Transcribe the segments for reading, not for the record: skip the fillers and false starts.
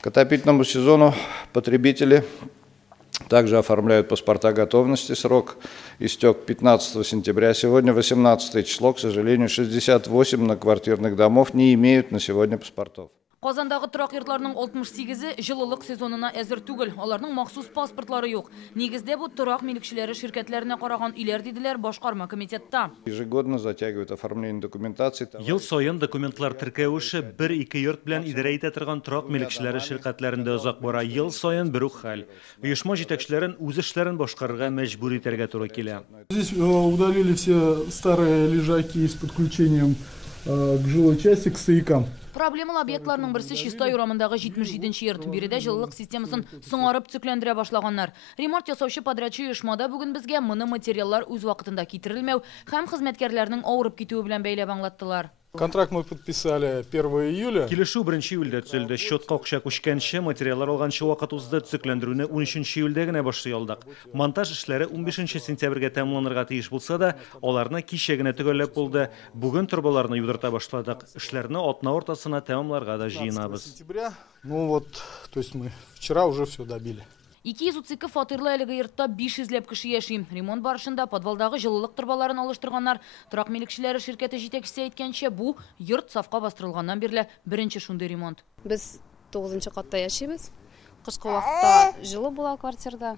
К отопительному сезону потребители также оформляют паспорта готовности. Срок истек 15 сентября. Сегодня 18 число. К сожалению, 68 многоквартирных домов не имеют на сегодня паспортов. Қазандағы тұрақ йортларының 68-і жылылық сезонына әзір түгел. Оларның махсус паспортлары жоқ. Негізде бұл тұрақ милікшілері ширкетлеріне қараған үйлер деділер башқарма комитетта. Ежегодно затягивают оформление документации. Ел сайын документлар тіркеуші 1-2 йорт белән идарә итә торган торак милікшілері ширкетләрендә озак бара. Ел сайын бер үк хәл. Оешма җитәкчеләрен үз эшләрен башкарырга мәҗбүр итәргә туры килә. Здесь удалили все старые лежаки с подключением к жилой части, к стоякам. Проблемалы объектларның бірсі Шестой урамындағы 77-ші йорт. Береде жылылық системасын соңарып цүклендіре башлаганнар. Ремонт ясаучы подрядчы оешмада бүгін бізге мұны материаллар үз вакытында китерелмәү һәм хезмәткәрләрнең авырып китүе белән бәйләп аңлаттылар. Контракт мы подписали 1 июля. Килешү 1 июльдә төзелде. Счетка акча күчкәнче, материаллар алганчы вакыт узды, цөкләндерүне 13 июльдә генә башлый алдык. Монтаж эшләре 15 сентябрьгә тәмамланырга тиеш булса да, аларны кичә генә төгәлләп булды. Бүген турбаларны юдырта башладык. Эшләрне атна ортасына тәмамларга да җыенабыз. Ну вот, то есть мы вчера уже все добили. 232 фатирлы әлеге йортта 500 кеше яши. Ремонт барышында подвалдагы жылылык турбаларын алыштырганнар. Торак миликчеләре ширкәте җитәкчесе әйткәнчә, бу йорт сафка бастырылганнан бирле беренче шундый ремонт. Без 9-нчы катта яшибез. Кышкы вакытта жылы була квартирада.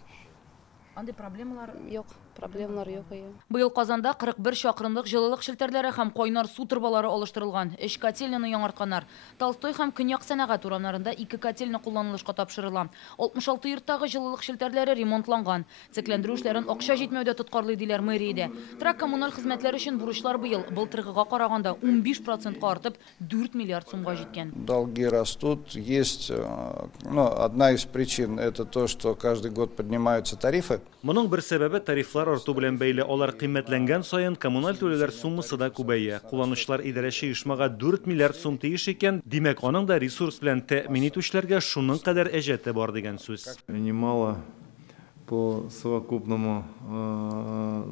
Андый проблемалар Юк, проблемалар юк. Быел Казанда 41 чакрымлык жылылык шелтерләре һәм кайнар су турбалары алыштырылган. Эш котельняны яңартканнар. Толстой һәм Көньяк сәнәгать урамнарында 2 котельня кулланылышка тапшырыла. 66 йорттагы жылылык шелтерләре ремонтланган. Цекләндерү эшләрен акча җитмәүдә тоткарлый диләр мэриядә. Торак коммуналь хезмәтләр өчен бурычлар быел былтыргыга караганда 15% артып 4 миллиард сумга җиткән. Долги растут. Есть, одна из причин это то, что каждый год поднимаются тарифы. Моның бер сәбәбе тарифлар арту белән бәйле. Алар кыйммәтләнгән саен коммуналь түләүләр суммасы да күбәя. Кулланучылар идарәче оешмага 4 миллиард сум тиеш икән, димәк аның да ресурс белән тәэмин итүчеләргә шуның кадәр әҗәте бар дигән сүз. Немало по совокупному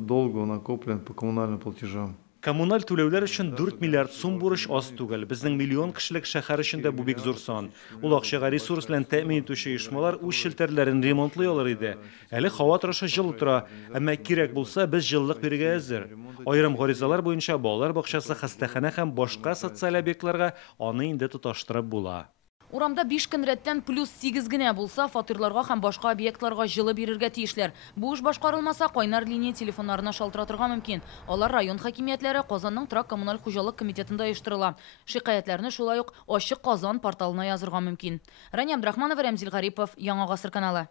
долгу накоплен по коммунальным платежам. Коммуналь түләүләр өчен 4 миллиард сум бурыч аз түгел. Безнең миллион кешелек шәһәр өчен дә бу бик зур сан. Ул акчага ресурс белән тәэмин итүче оешмалар үз шелтәрләрен ремонтлый алыр иде. Әле һава торышы җылы тора, әмма кирәк булса без җылылык бирергә әзер. Аерым гаризалар буенча балалар бакчасы, хастахана һәм башка социаль объектларга аны инде тоташтырып була. Урамда 5 көн рәттән +8 генә булса, фатирларга һәм башка объектларга җылы бирергә тиешләр. Бу эш башкарылмаса, кайнар линия телефоннарына шалтыратырга мөмкин. Алар район хакимиятләре Казанның торак коммуналь хуҗалык комитетында оештырыла. Шикаятьләрне шулай ук Ачык Казан порталына язырга мөмкин. Рәни Абдрахманова, Рәмзил Гарипов, Яңа гасыр каналы.